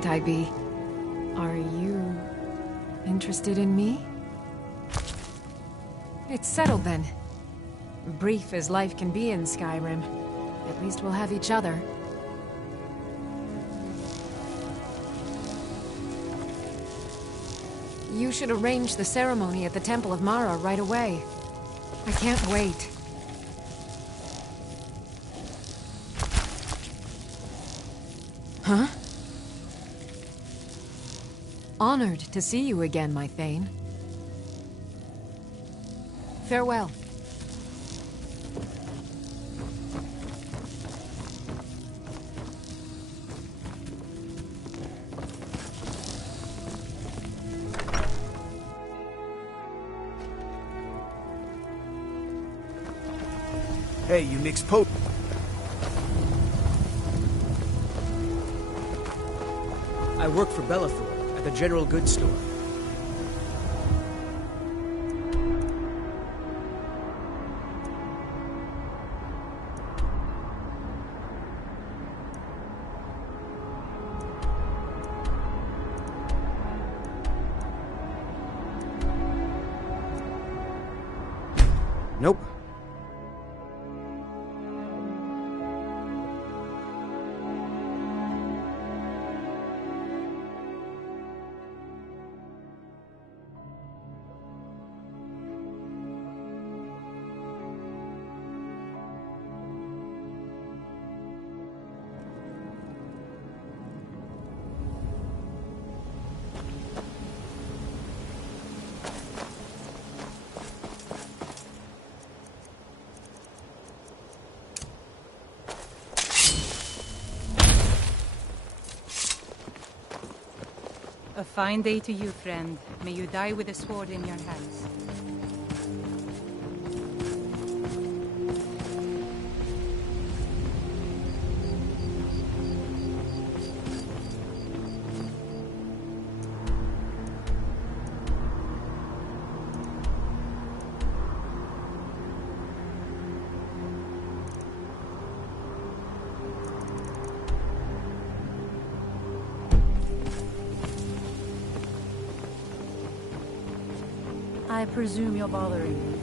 wouldn't I be? Are you interested in me? It's settled then. Brief as life can be in Skyrim. At least we'll have each other. You should arrange the ceremony at the Temple of Mara right away. I can't wait. Huh? Honored to see you again, my Thane. Farewell. Hey, you mix pot. I work for Bellathor at the General Goods Store. Nope. A fine day to you, friend. May you die with a sword in your hands. I presume you're bothering me.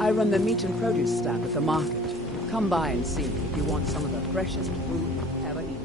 I run the meat and produce stand at the market. Come by and see if you want some of the freshest food you've ever eaten.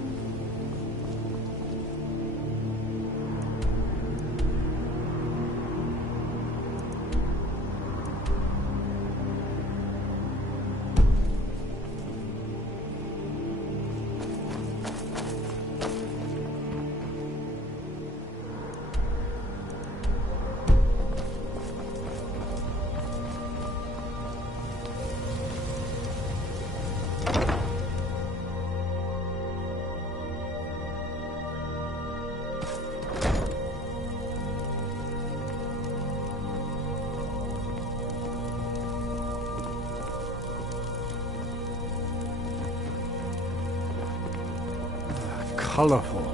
Colorful.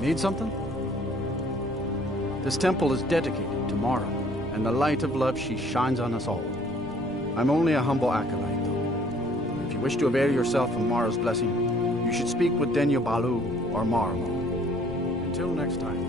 Need something? This temple is dedicated to Mara, and the light of love she shines on us all. I'm only a humble acolyte, though. If you wish to avail yourself of Mara's blessing, you should speak with Denyo Balu or Maramo. Until next time.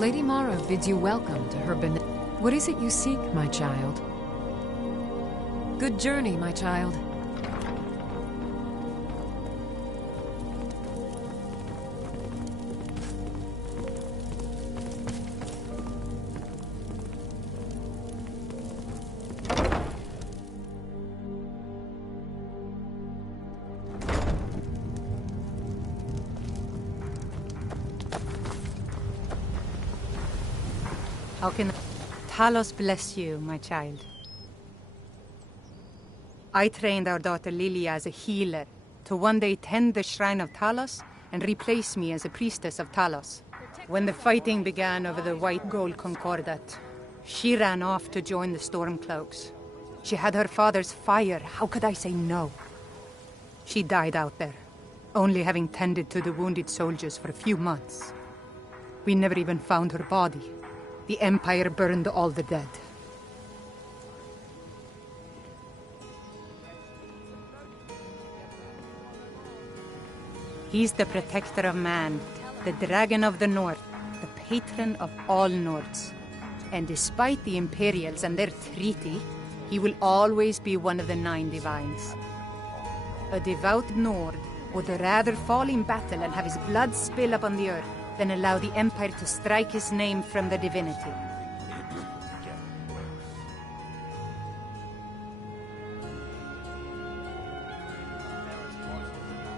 Lady Mara bids you welcome to her What is it you seek, my child? Good journey, my child. How can Talos bless you, my child? I trained our daughter Lydia as a healer to one day tend the shrine of Talos and replace me as a priestess of Talos. When the fighting began over the white gold concordat, she ran off to join the Stormcloaks. She had her father's fire. How could I say no? She died out there, only having tended to the wounded soldiers for a few months. We never even found her body. The Empire burned all the dead. He's the protector of man, the dragon of the North, the patron of all Nords. And despite the Imperials and their treaty, he will always be one of the 9 divines. A devout Nord would rather fall in battle and have his blood spill upon the earth than allow the Empire to strike his name from the divinity.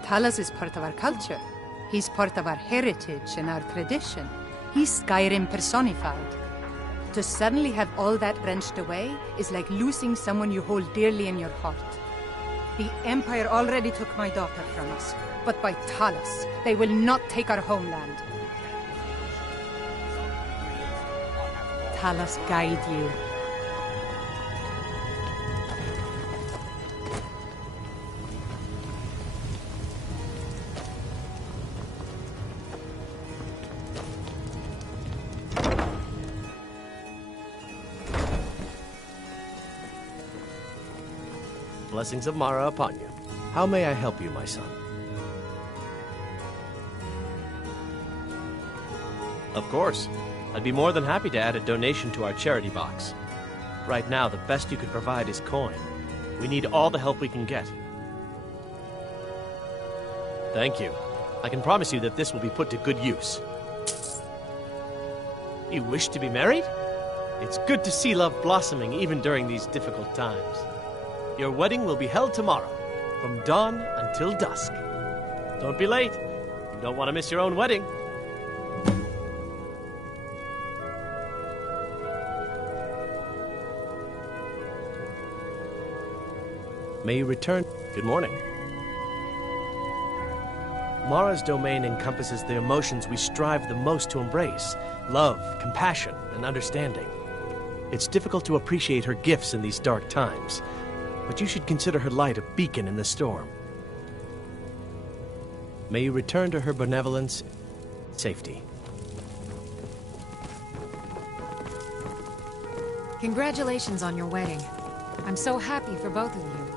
Talos is part of our culture. He's part of our heritage and our tradition. He's Skyrim personified. To suddenly have all that wrenched away is like losing someone you hold dearly in your heart. The Empire already took my daughter from us, but by Talos, they will not take our homeland. Talos guide you. Blessings of Mara upon you. How may I help you, my son? Of course. I'd be more than happy to add a donation to our charity box. Right now, the best you could provide is coin. We need all the help we can get. Thank you. I can promise you that this will be put to good use. You wish to be married? It's good to see love blossoming even during these difficult times. Your wedding will be held tomorrow, from dawn until dusk. Don't be late. You don't want to miss your own wedding. May you return. Good morning. Mara's domain encompasses the emotions we strive the most to embrace: love, compassion, and understanding. It's difficult to appreciate her gifts in these dark times, but you should consider her light a beacon in the storm. May you return to her benevolence and safety. Congratulations on your wedding. I'm so happy for both of you.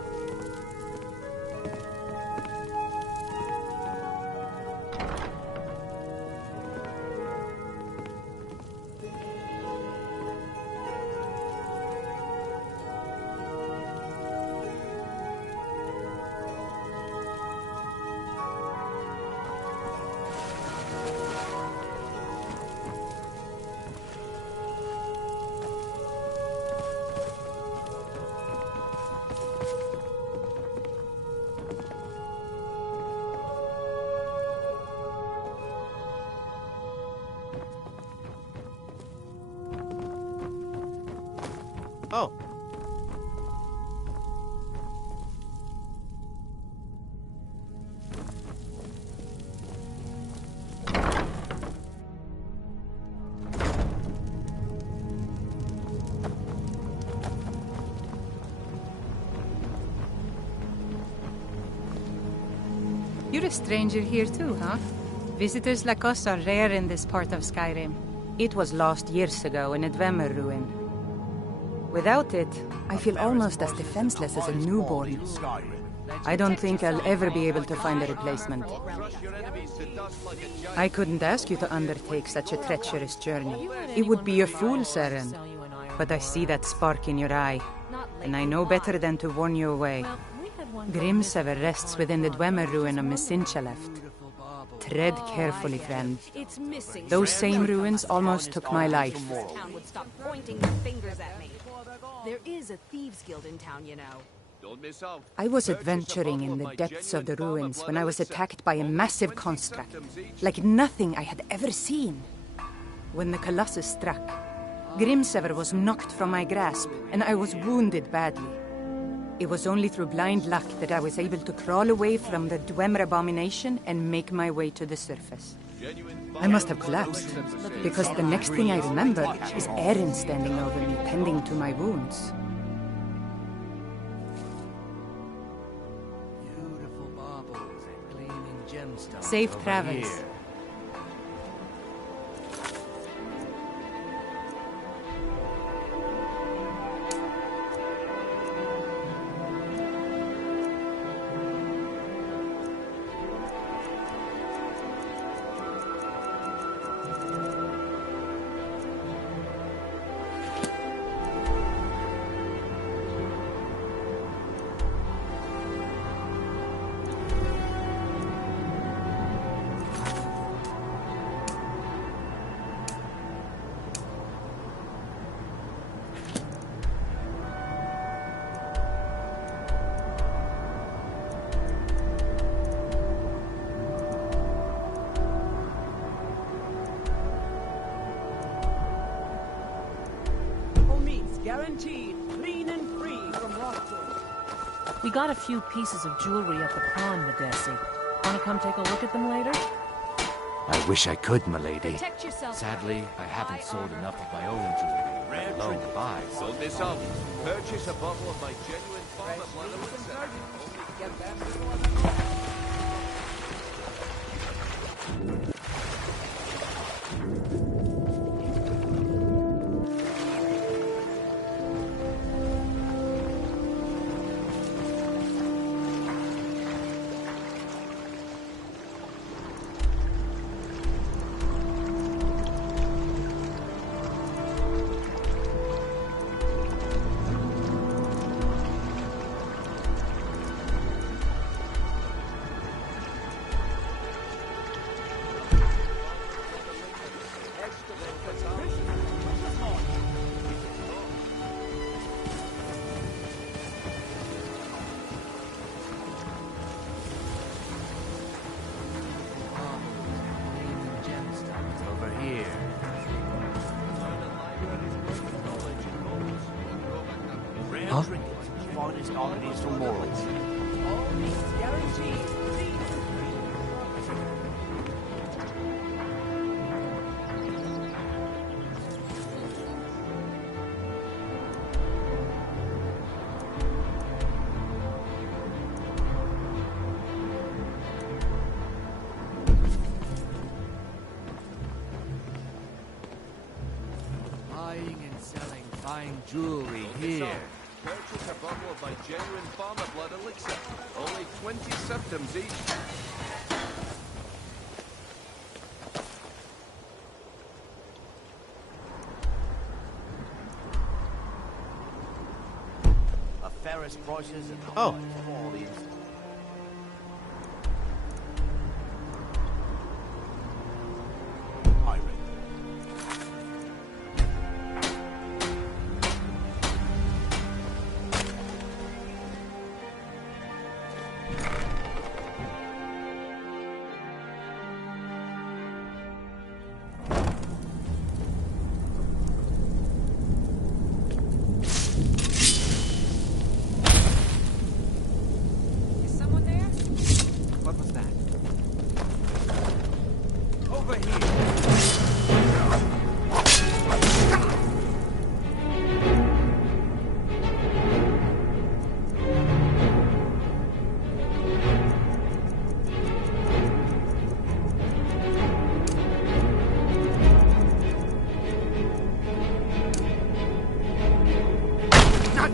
Oh. You're a stranger here too, huh? Visitors like us are rare in this part of Skyrim. It was lost years ago in a Dwemer ruin. Without it, I feel almost as defenseless as a newborn. I don't think I'll ever be able to find a replacement. I couldn't ask you to undertake such a treacherous journey. It would be a fool, Saren. But I see that spark in your eye, and I know better than to warn you away. Grimsever rests within the Dwemer ruin of Misinchaleft. Tread carefully, friend. Those same ruins almost took my life. There is a thieves' guild in town, you know. I was adventuring in the depths of the ruins when I was attacked by a massive construct, like nothing I had ever seen. When the Colossus struck, Grimsever was knocked from my grasp, and I was wounded badly. It was only through blind luck that I was able to crawl away from the Dwemer abomination and make my way to the surface. I must have collapsed, because the next thing I remember is Erin standing over me, tending to my wounds. Beautiful baubles and gleaming gemstones. Safe over travels. here. Guaranteed clean and free from rotwood. We got a few pieces of jewelry at the pawn, Madesi. Wanna come take a look at them later? I wish I could, milady. Protect yourself. Sadly, I haven't sold enough of my own jewelry, let alone buy. Sold this up. Purchase a bottle of my genuine farmer blood elixir. Huh? Finest oddities from morals. All meats guaranteed clean and free. Buying and selling fine jewelry here. Purchase a bottle of my genuine farmer blood elixir. Only 20 septums each. A fairest prices and Oh. all these.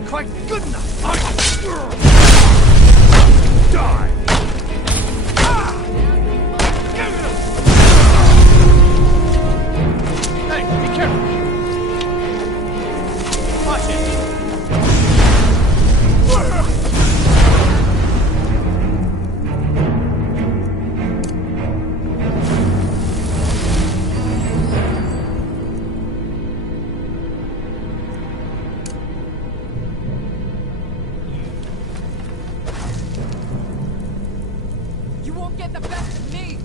Quite good enough. You won't get the best of me!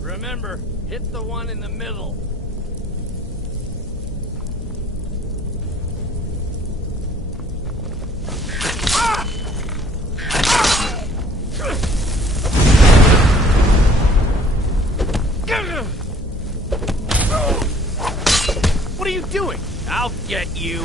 Remember, hit the one in the middle. What are you doing? I'll get you.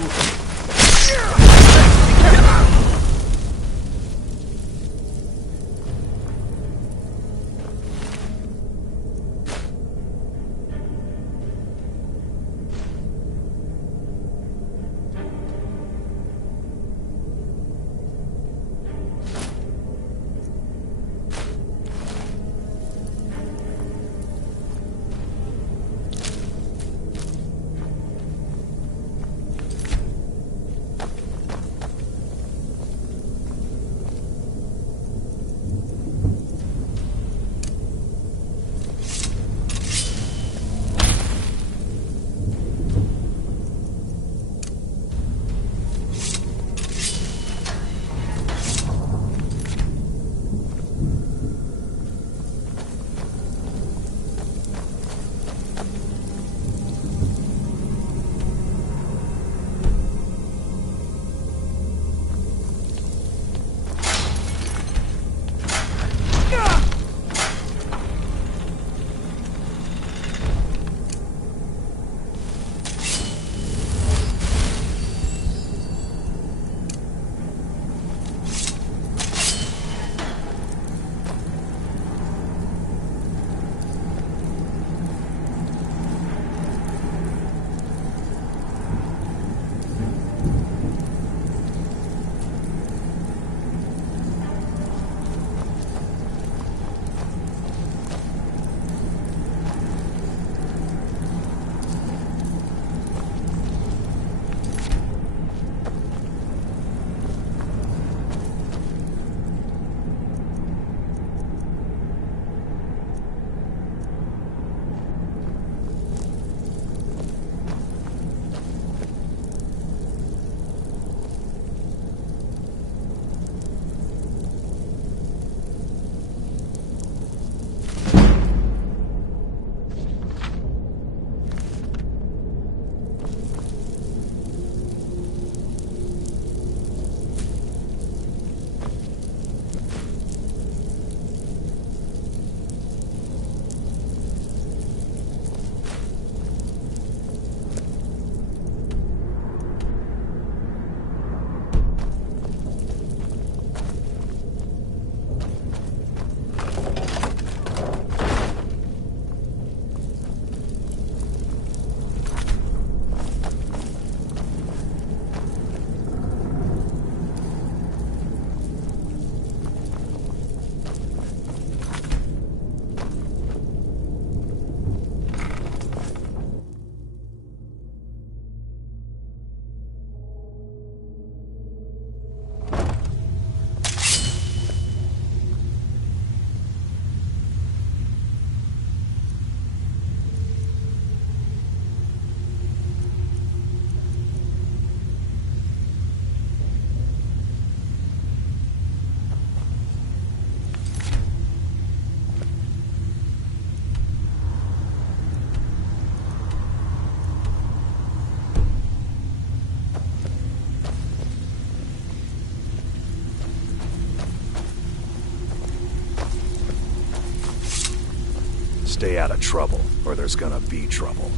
Stay out of trouble, or there's gonna be trouble.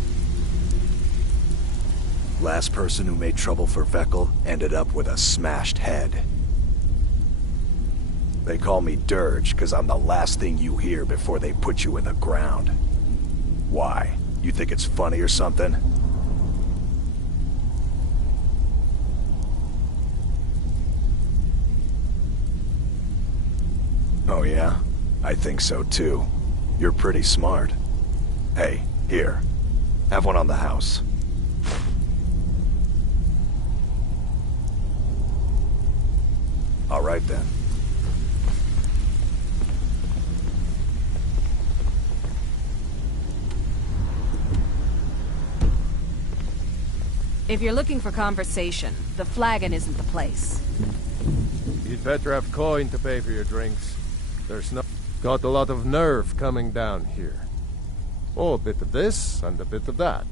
Last person who made trouble for Veckel ended up with a smashed head. They call me Dirge because I'm the last thing you hear before they put you in the ground. Why? You think it's funny or something? Oh yeah? I think so too. You're pretty smart. Hey, here. Have one on the house. All right then. If you're looking for conversation, the flagon isn't the place. You'd better have coin to pay for your drinks. There's no... Got a lot of nerve coming down here. Oh, a bit of this and a bit of that.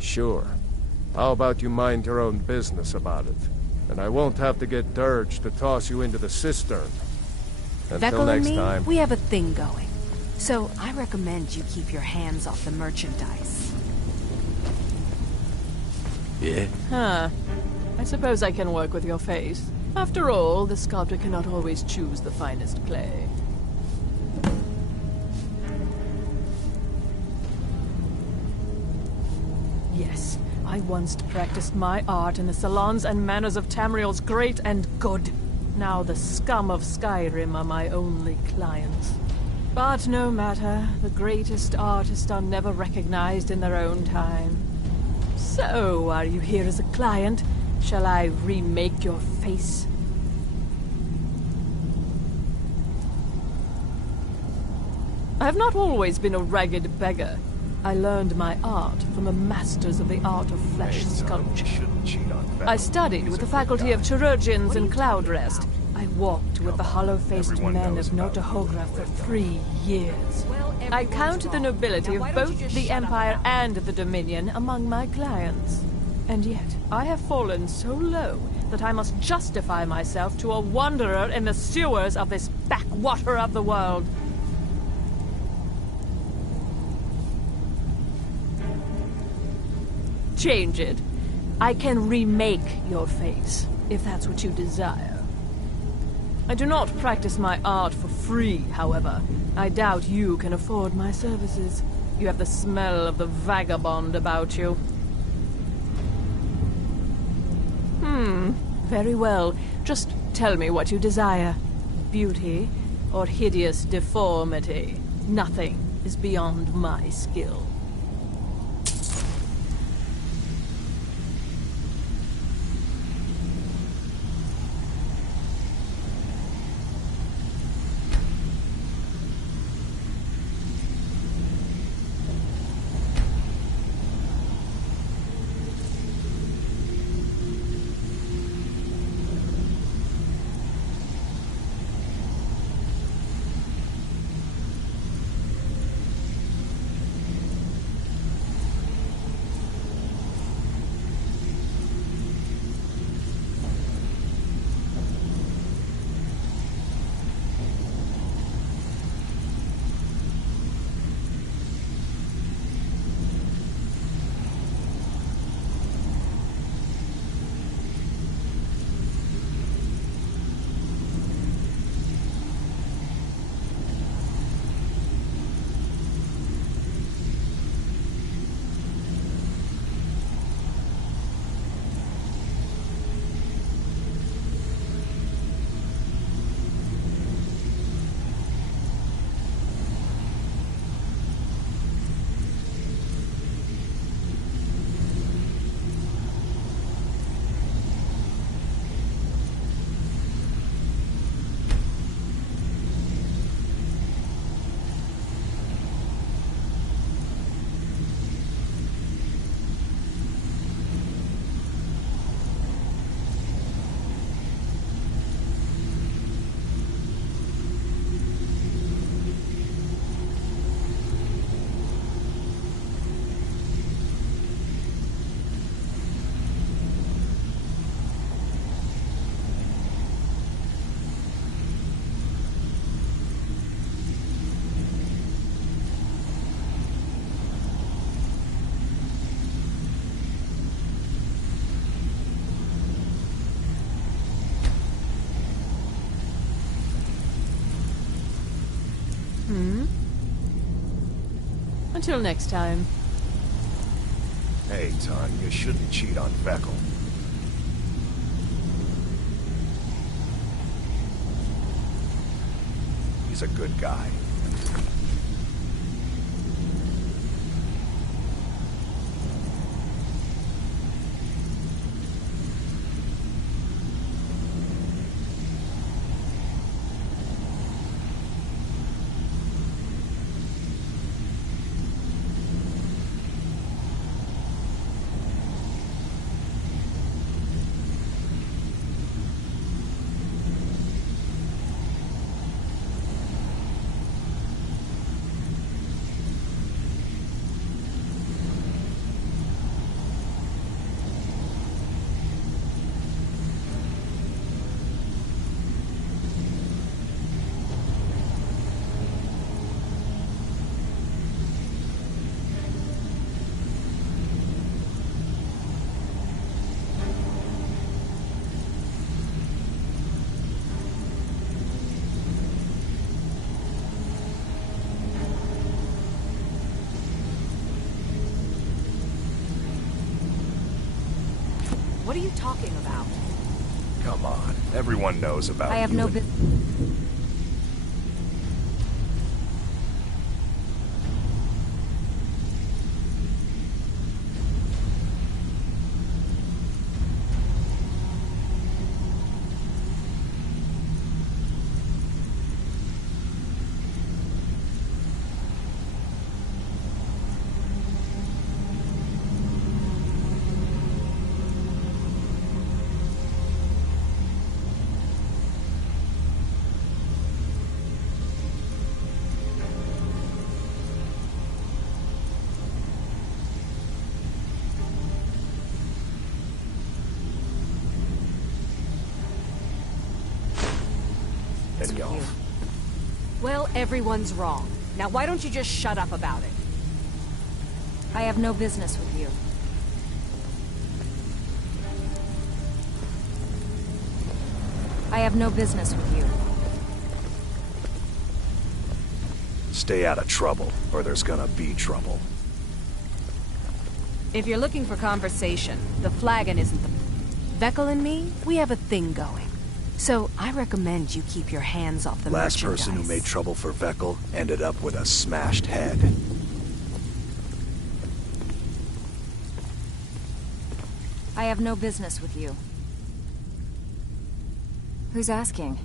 Sure. How about you mind your own business about it? And I won't have to get Dirge to toss you into the cistern. Until Veckel and next me, time. we have a thing going. So I recommend you keep your hands off the merchandise. Yeah? Huh. I suppose I can work with your face. After all, the sculptor cannot always choose the finest clay. Yes, I once practiced my art in the salons and manners of Tamriel's great and good. Now the scum of Skyrim are my only clients. But no matter, the greatest artists are never recognized in their own time. So, are you here as a client? Shall I remake your face? I have not always been a ragged beggar. I learned my art from the masters of the art of flesh sculpture. I studied with the faculty of chirurgeons in Cloudrest. I walked with the hollow-faced men of Notahogra for 3 years. I count the nobility of both the Empire and the Dominion among my clients. And yet, I have fallen so low that I must justify myself to a wanderer in the sewers of this backwater of the world. Change it. I can remake your face, if that's what you desire. I do not practice my art for free, however. I doubt you can afford my services. You have the smell of the vagabond about you. Very well. Just tell me what you desire. Beauty or hideous deformity. Nothing is beyond my skill. Until next time. Hey, Ton, you shouldn't cheat on Vekel. He's a good guy. What are you talking about? Come on, everyone knows about I have you no and- business. and y'all. Well, everyone's wrong. Now why don't you just shut up about it? I have no business with you. I have no business with you. Stay out of trouble, or there's gonna be trouble. If you're looking for conversation, the flagon isn't the... Vekel and me, we have a thing going. So I recommend you keep your hands off the Last merchandise. person who made trouble for Vekel ended up with a smashed head. I have no business with you. Who's asking?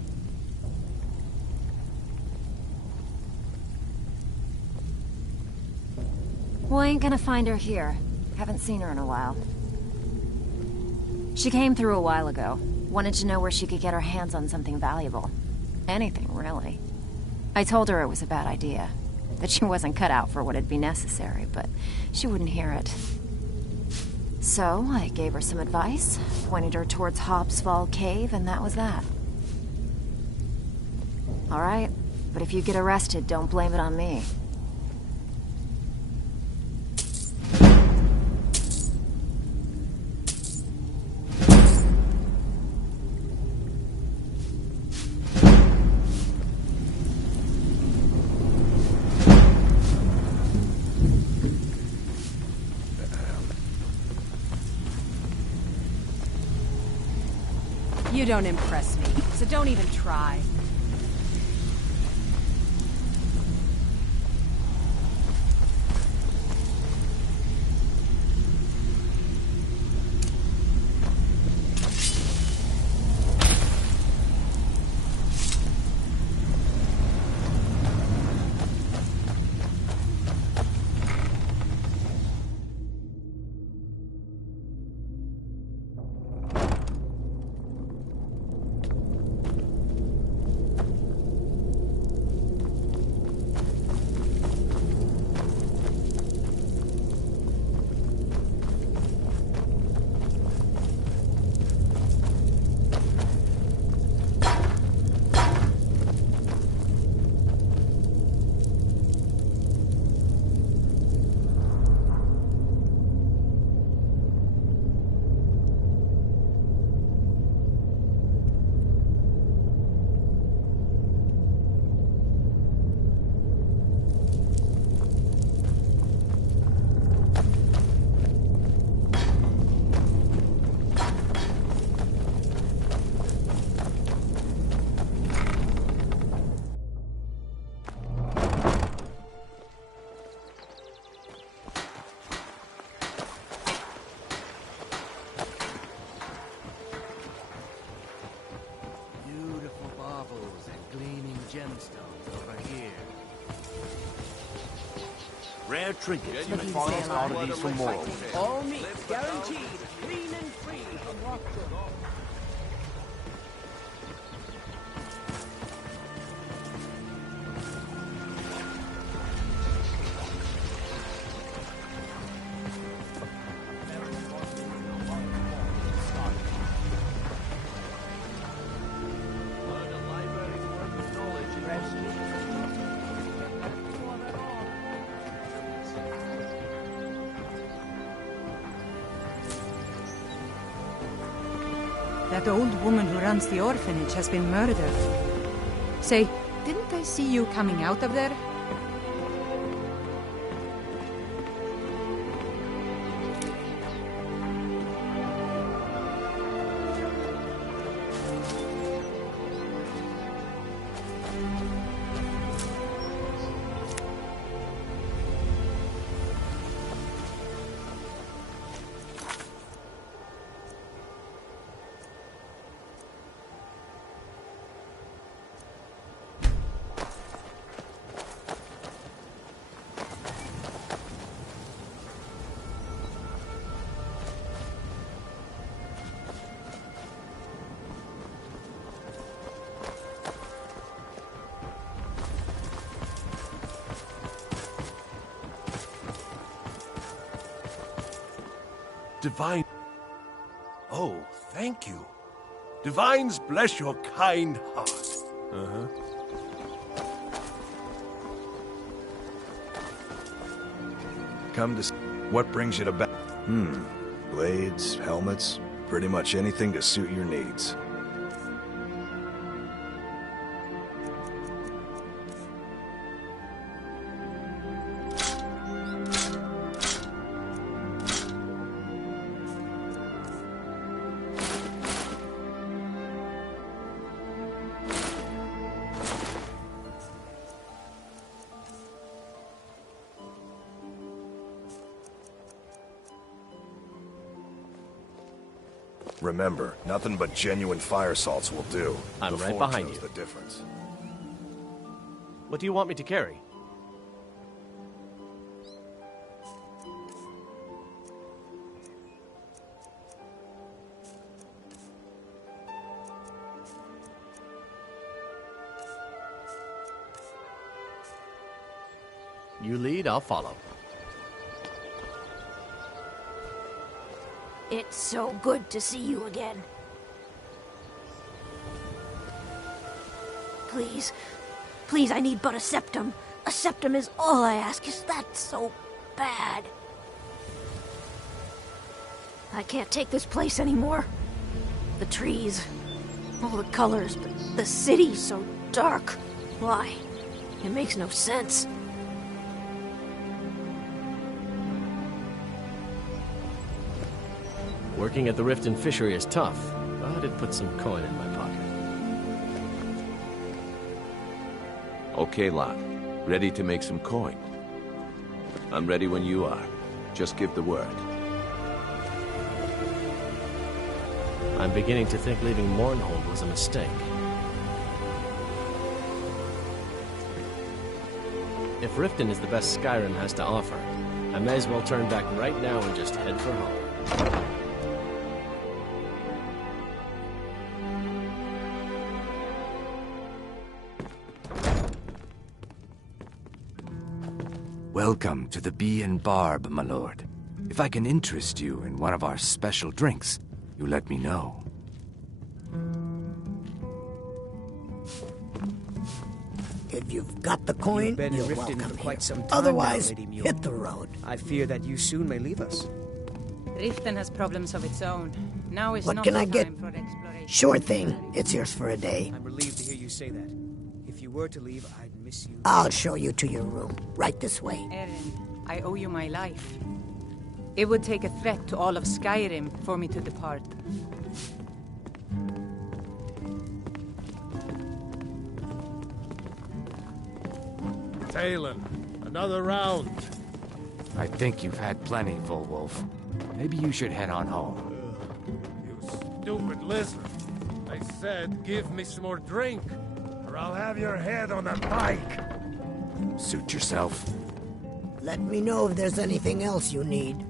Well, I ain't gonna find her here. Haven't seen her in a while. She came through a while ago. Wanted to know where she could get her hands on something valuable. Anything, really. I told her it was a bad idea. That she wasn't cut out for what'd be necessary, but she wouldn't hear it. So, I gave her some advice, pointed her towards Hobbs Fall Cave, and that was that. Alright, but if you get arrested, don't blame it on me. You don't impress me, so don't even try. Rare trinkets. Looking Find sailor. oddities from morals. All meat, guaranteed, clean and free from rockwood. That old woman who runs the orphanage has been murdered. Say, didn't I see you coming out of there? Divine... Oh, thank you. Divines bless your kind heart. Uh-huh. Come to... What brings you to back? Blades, helmets, pretty much anything to suit your needs. Remember, nothing but genuine fire salts will do. I'm The right forge behind knows you. the difference. What do you want me to carry? You lead, I'll follow. It's so good to see you again. Please, please, I need but a septum. A septum is all I ask. Is that so bad? I can't take this place anymore. The trees, all the colors, but the city's so dark. Why? It makes no sense. Working at the Riften fishery is tough, but it puts some coin in my pocket. Okay, lad. Ready to make some coin? I'm ready when you are. Just give the word. I'm beginning to think leaving Mournhold was a mistake. If Riften is the best Skyrim has to offer, I may as well turn back right now and just head for home. Welcome to the Bee and Barb, my lord. If I can interest you in one of our special drinks, you let me know. If you've got the coin, You've been you're in Riften welcome for quite here. some time Otherwise, now, Lady Mule. hit the road. I fear that you soon may leave us. Riften has problems of its own. Now is What not can the I get? time for exploration. Sure thing. It's yours for a day. I'm relieved to hear you say that. If you were to leave, I'd miss you. I'll show you to your room. Right this way. Erin, I owe you my life. It would take a threat to all of Skyrim for me to depart. Talon, another round. I think you've had plenty, Full Wolf. Maybe you should head on home. You stupid lizard. I said give me some more drink, or I'll have your head on a pike. Suit yourself. Let me know if there's anything else you need.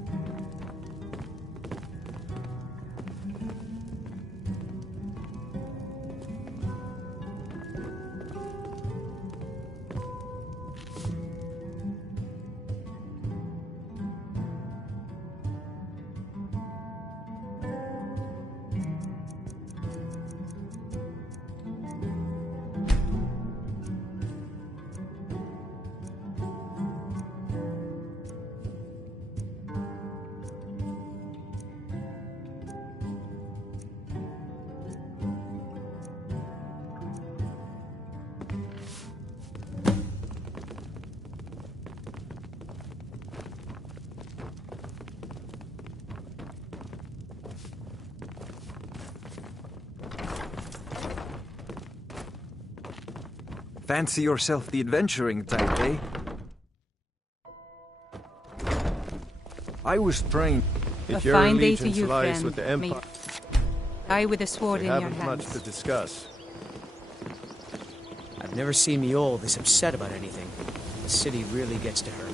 Fancy yourself the adventuring type, eh? I was trained. If A your fine day to allegiance you, lies friend. with the Empire, I with a sword we in your haven't hands. much to discuss. I've never seen Mjol this upset about anything. The city really gets to her.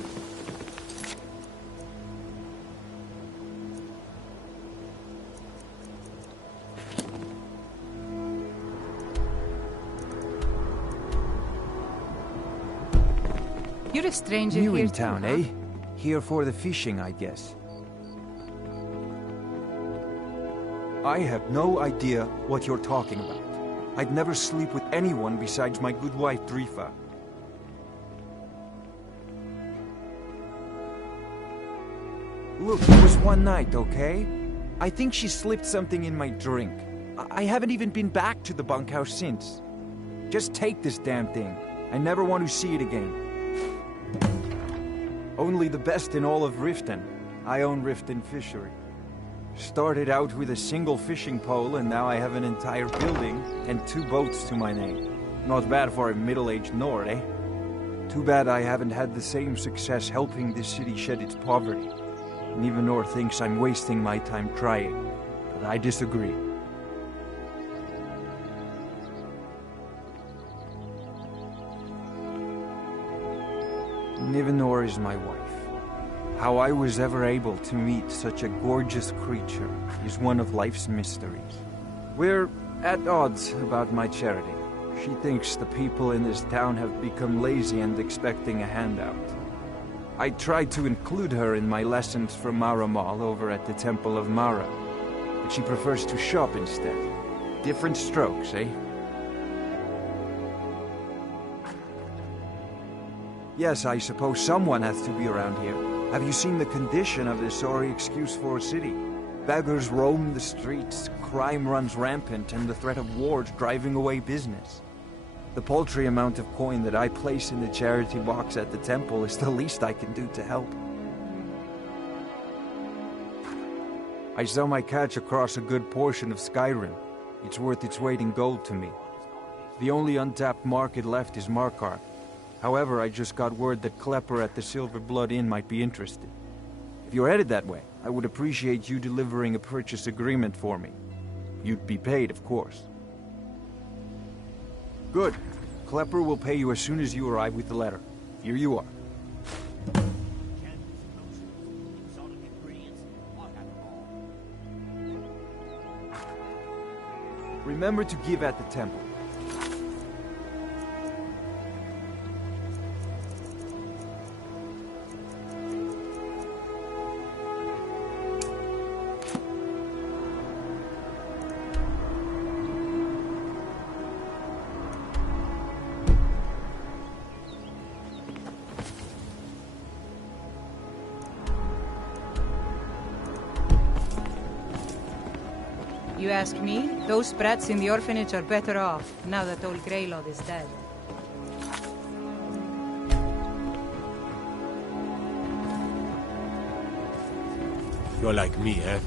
You're a stranger New here in town, too, eh? huh? Here for the fishing, I guess. I have no idea what you're talking about. I'd never sleep with anyone besides my good wife, Drifa. Look, it was one night, okay? I think she slipped something in my drink. I haven't even been back to the bunkhouse since. Just take this damn thing. I never want to see it again. Only the best in all of Riften. I own Riften Fishery. Started out with a single fishing pole, and now I have an entire building and 2 boats to my name. Not bad for a middle-aged Nord, eh? Too bad I haven't had the same success helping this city shed its poverty. And even Nord thinks I'm wasting my time trying. But I disagree. Nivenor is my wife. How I was ever able to meet such a gorgeous creature is one of life's mysteries. We're at odds about my charity. She thinks the people in this town have become lazy and expecting a handout. I tried to include her in my lessons from Maramal over at the Temple of Mara, but she prefers to shop instead. Different strokes, eh? Yes, I suppose someone has to be around here. Have you seen the condition of this sorry excuse for a city? Beggars roam the streets, crime runs rampant, and the threat of war is driving away business. The paltry amount of coin that I place in the charity box at the temple is the least I can do to help. I sell my catch across a good portion of Skyrim. It's worth its weight in gold to me. The only untapped market left is Markarth. However, I just got word that Klepper at the Silver Blood Inn might be interested. If you're headed that way, I would appreciate you delivering a purchase agreement for me. You'd be paid, of course. Good. Klepper will pay you as soon as you arrive with the letter. Here you are. Remember to give at the temple. You ask me? Those brats in the orphanage are better off, now that old Greylord is dead. You're like me, eh?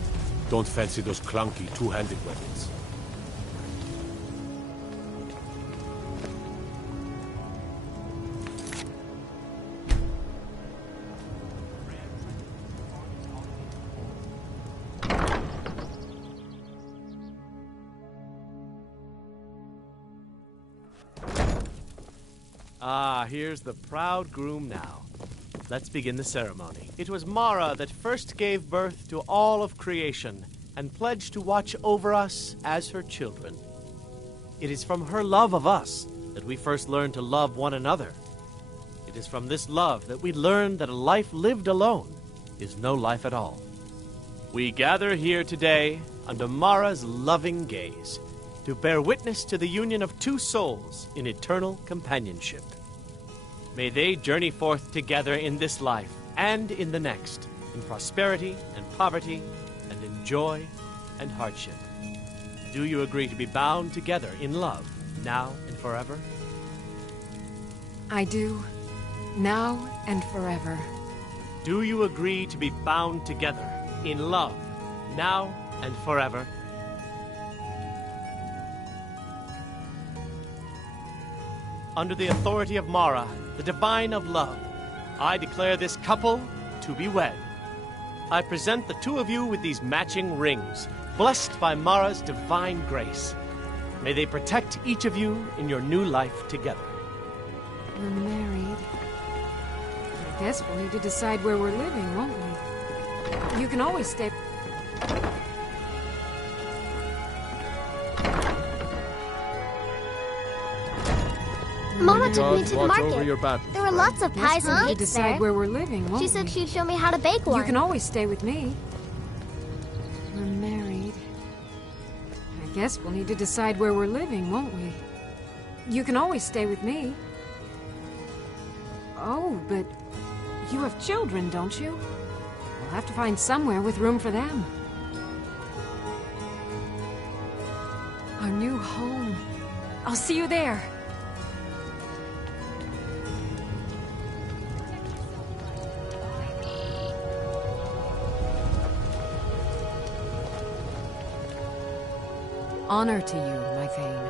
Don't fancy those clunky two-handed weapons. Ah, here's the proud groom now. Let's begin the ceremony. It was Mara that first gave birth to all of creation and pledged to watch over us as her children. It is from her love of us that we first learned to love one another. It is from this love that we learn that a life lived alone is no life at all. We gather here today under Mara's loving gaze to bear witness to the union of two souls in eternal companionship. May they journey forth together in this life and in the next, in prosperity and poverty, and in joy and hardship. Do you agree to be bound together in love, now and forever? I do, now and forever. Do you agree to be bound together in love, now and forever? Under the authority of Mara, the divine of love, I declare this couple to be wed. I present the two of you with these matching rings, blessed by Mara's divine grace. May they protect each of you in your new life together. We're married. I guess we'll need to decide where we're living, won't we? You can always stay... Mama took me to the Watch over your market. battles, There were friend. lots of pies and We'll cakes decide there. where we're living, won't She we? said she'd show me how to bake one. You can always stay with me. We're married. I guess we'll need to decide where we're living, won't we? You can always stay with me. Oh, but you have children, don't you? We'll have to find somewhere with room for them. Our new home. I'll see you there. Honor to you, my Thane.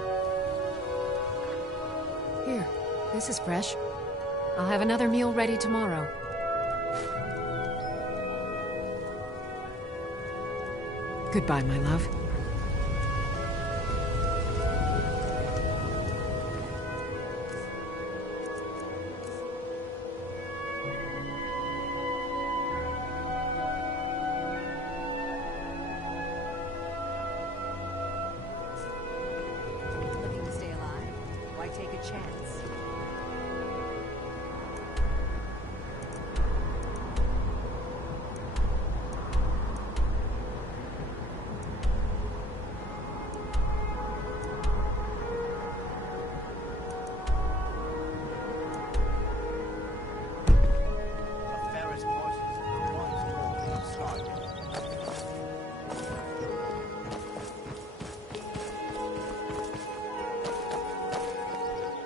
Here, this is fresh. I'll have another meal ready tomorrow. Goodbye, my love. Looking to stay alive? Why take a chance?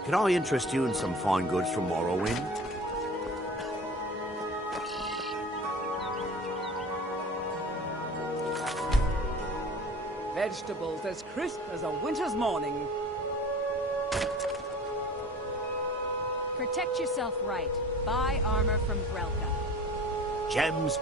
Can I interest you in some fine goods from Morrowind? Vegetables as crisp as a winter's morning. Protect yourself right. Buy armor from Grelka. Gems,